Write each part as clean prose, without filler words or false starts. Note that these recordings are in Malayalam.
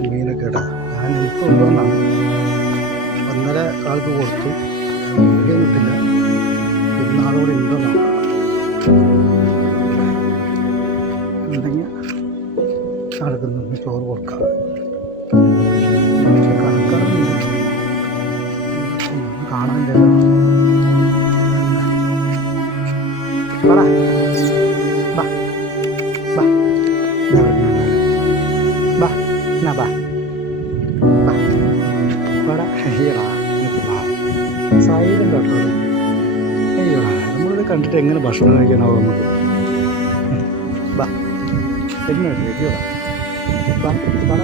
ചോറും മീനൊക്കെ ഇടാം. ഞാൻ എനിക്ക് കൊണ്ടുവന്നാണ് 1:15 കൊടുത്തു. വീഡിയോ കിട്ടില്ല. നാളോടെ ഉണ്ടെന്നാണ് ഉണ്ടെങ്കിൽ നടക്കുന്നു ചോറ് കൊടുക്കാം. കണക്കാറുണ്ട് കാണാനില്ല. പറ ബാ ബാ ബാ എന്നാ ബാ ബാ ഇവിടെ അയ്യടാ സൈലൻ്റ് ആട്ടോ. അയ്യോടാ നമ്മളിത് കണ്ടിട്ട് എങ്ങനെ ഭക്ഷണം കഴിക്കാനാവും നമുക്ക്. ബാ എന്നാ അയ്യോടാ ബാ പറ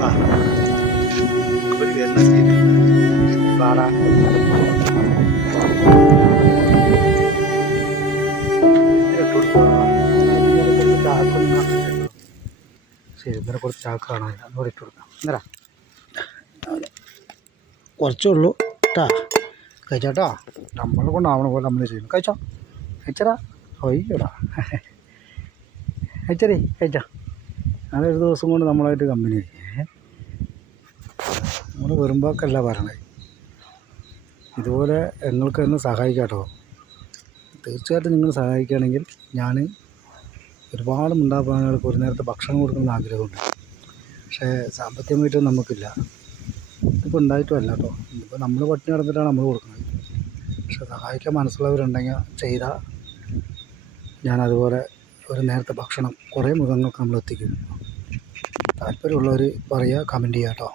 ബാ ഒരു വരുന്ന പാടാ. ശരി ഇന്നലെ കുറച്ച് ചാക്ക് കാണാൻ അതുകൂടെ ഇട്ട് കൊടുക്കാം. എന്നരാ കുറച്ചേ ഉള്ളൂ കേട്ടാ. കഴിച്ചാട്ടോ നമ്മളെ കൊണ്ടാവണ പോലെ നമ്മൾ ചെയ്യുന്നു. കഴിച്ചോ കഴിച്ചടാ. അയ്യോടാ കഴിച്ചടേ കഴിച്ചാ. അതൊരു ദിവസം കൊണ്ട് നമ്മളായിട്ട് കമ്പനി ആയി. നമ്മൾ വരുമ്പോഴൊക്കെയല്ല പറയണേ. ഇതുപോലെ നിങ്ങൾക്ക് തന്നെ സഹായിക്കാം കേട്ടോ. തീർച്ചയായിട്ടും നിങ്ങൾ സഹായിക്കുകയാണെങ്കിൽ ഞാൻ ഒരുപാട് മുണ്ടാപ്പാങ്ങൾക്ക് ഒരു നേരത്തെ ഭക്ഷണം കൊടുക്കണമെന്ന് ആഗ്രഹമുണ്ട്. പക്ഷേ സാമ്പത്തികമായിട്ട് നമുക്കില്ല. ഇതിപ്പോൾ ഉണ്ടായിട്ടുമല്ല കേട്ടോ. ഇതിപ്പോൾ നമ്മൾ പട്ടിണി കിടന്നിട്ടാണ് നമ്മൾ കൊടുക്കുന്നത്. പക്ഷെ സഹായിക്കാൻ മനസ്സുള്ളവരുണ്ടെങ്കിൽ ചെയ്താൽ ഞാനതുപോലെ ഒരു നേരത്തെ ഭക്ഷണം കുറേ മൃഗങ്ങൾക്ക് നമ്മൾ എത്തിക്കും. താല്പര്യമുള്ളവർ പറയുക, കമൻറ്റ് ചെയ്യുക കേട്ടോ.